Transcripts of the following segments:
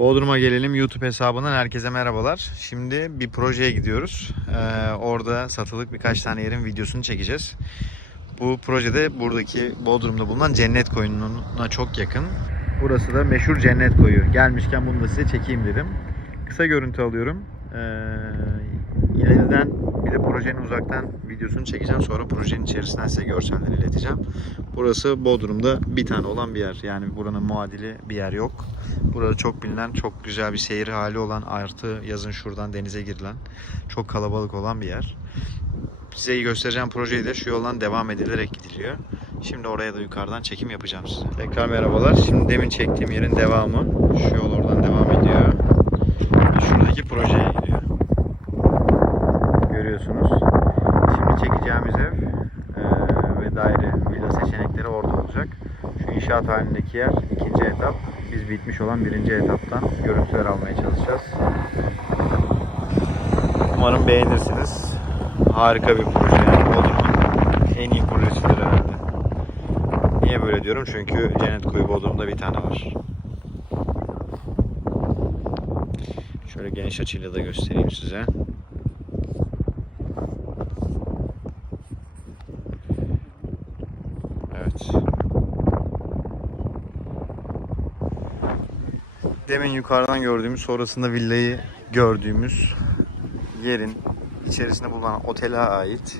Bodrum'a gelelim YouTube hesabından herkese merhabalar. Şimdi bir projeye gidiyoruz. Ee, orada satılık birkaç tane yerin videosunu çekeceğiz. Bu projede buradaki Bodrum'da bulunan Cennet Koyunu'na çok yakın. Burası da meşhur Cennet Koyu. Gelmişken bunu da size çekeyim dedim. Kısa görüntü alıyorum. Ee, ileriden bir de projenin uzaktan videosunu çekeceğim. Sonra projenin içerisinden size görselleri ileteceğim. Burası Bodrum'da bir tane olan bir yer. Yani buranın muadili bir yer yok. Burada çok bilinen, çok güzel bir seyir hali olan, artı yazın şuradan denize girilen, çok kalabalık olan bir yer. Size göstereceğim projeyi de şu yoldan devam edilerek gidiliyor. Şimdi oraya da yukarıdan çekim yapacağım size. Tekrar merhabalar. Şimdi demin çektiğim yerin devamı. Şu yol oradan devam ediyor. Şuradaki projeye gidiyor. Görüyorsunuz. Şimdi çekeceğimiz ev eee, ve daire, villa seçenekleri orada olacak. Şu inşaat halindeki yer ikinci etap. Biz bitmiş olan birinci etaptan görüntüler almaya çalışacağız. Umarım beğenirsiniz. Harika bir proje. Bodrum'un en iyi projesidir herhalde. Niye böyle diyorum? Çünkü Cennet Koyu Bodrum'da bir tane var. Şöyle geniş açıyla da göstereyim size. Demin yukarıdan gördüğümüz, sonrasında villayı gördüğümüz yerin içerisinde bulunan otele ait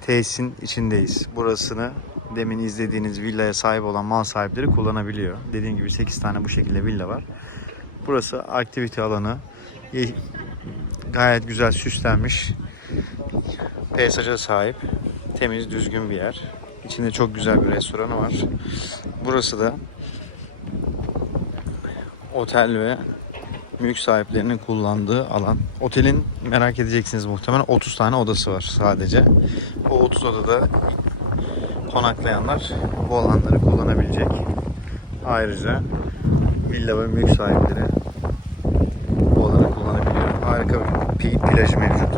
tesisin içindeyiz. Burasını demin izlediğiniz villaya sahip olan mal sahipleri kullanabiliyor. Dediğim gibi 8 tane bu şekilde villa var. Burası aktivite alanı. Ye- Gayet güzel süslenmiş. Peysaja sahip. Temiz, düzgün bir yer. İçinde çok güzel bir restoranı var. Burası da otel ve mülk sahiplerinin kullandığı alan. Otelin merak edeceksiniz muhtemelen 30 tane odası var sadece. O 30 odada konaklayanlar bu alanları kullanabilecek. Ayrıca villa ve mülk sahipleri bu alanı kullanabiliyor. Harika bir plajı mevcut.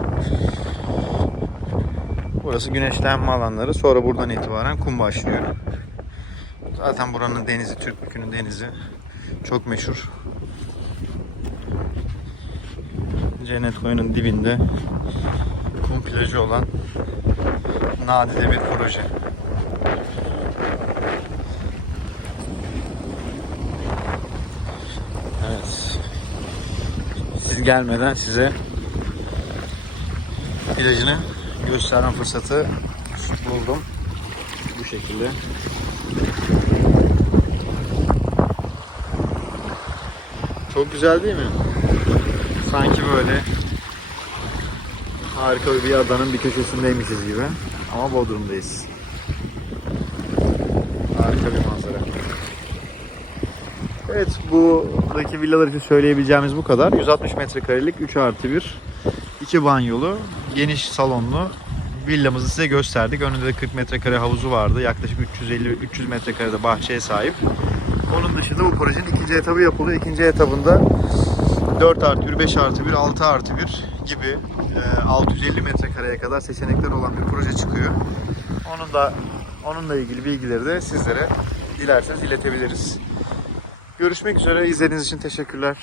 Burası güneşlenme alanları. Sonra buradan itibaren kum başlıyor. Zaten buranın denizi, Türkbükü'nün denizi çok meşhur. Cennet Koyu'nun dibinde kum plajı olan nadide bir proje. Evet. Siz gelmeden size plajını gösterme fırsatı buldum. Bu şekilde. Çok güzel değil mi? Sanki böyle harika bir adanın bir köşesindeymişiz gibi. Ama Bodrum'dayız. Harika bir manzara. Evet buradaki villalar için söyleyebileceğimiz bu kadar. 160 metrekarelik 3 artı 1 iki banyolu geniş salonlu villamızı size gösterdik. Önünde de 40 metrekare havuzu vardı. Yaklaşık 350-300 metrekarede bahçeye sahip. Onun dışında bu projenin ikinci etabı yapılıyor. İkinci etabında 4 artı 1, 5 artı 1, 6 artı 1 gibi e, 650 metrekareye kadar seçenekler olan bir proje çıkıyor. Onun da onunla ilgili bilgileri de sizlere dilerseniz iletebiliriz. Görüşmek üzere. İzlediğiniz için teşekkürler.